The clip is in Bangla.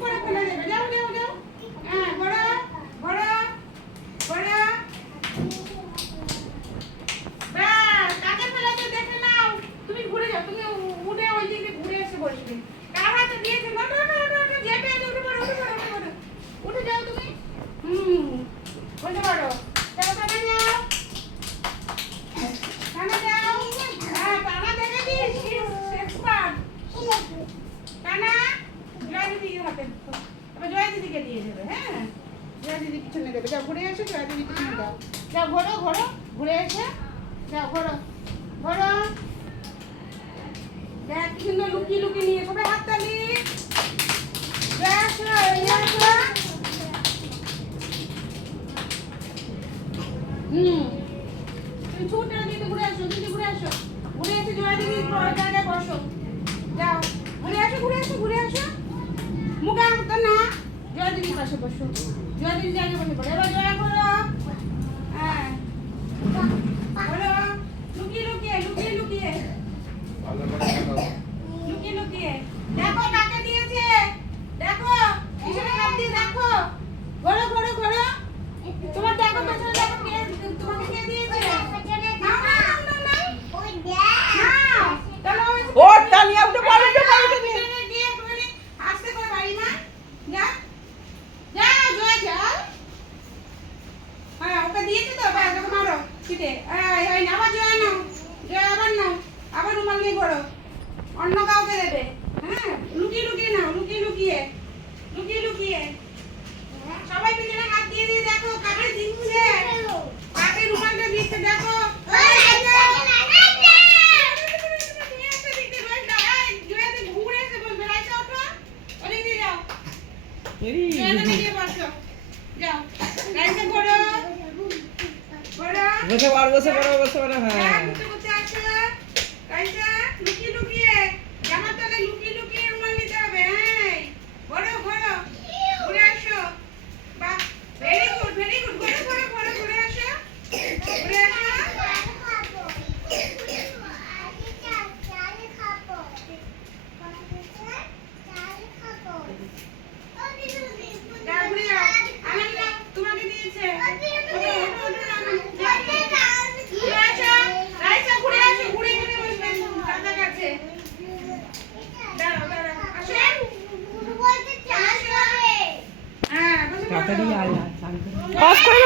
para এবার জয়া দিয়ে দেবে হ্যাঁ? জয়া দিদি পিছনে যা ঘুরে এসে জয়া দিদি পিছনে যা ঘোরো ঘোরো, ঘুরে এসে। যা ঘোরো ঘোরো। দেখ সুন্দর লুকিয়ে লুকিয়ে নিয়ে সবাই হাততালি জয়া হুম। বসো জয়াদিদি আগে বসে। পড়ে এবার দিকে এই এই আবার জয়া নাও জয়া আবার নাও আবার রুমাল নিয়ে ঘোরো অন্য কাউকে দেবে হ্যাঁ লুকিয়ে লুকিয়ে নাও লুকিয়ে লুকিয়ে লুকিয়ে লুকিয়ে সবাই পিছনে হাত দিয়ে দিয়ে দেখো কাকে দিচ্ছে কাকে রুমালটা দিচ্ছে দেখো ঘুরে বসে পড়ো বসে পড়ো বসে পড়ো হ্যাঁ তাড়াতাড়ি আয় আয় অফ করে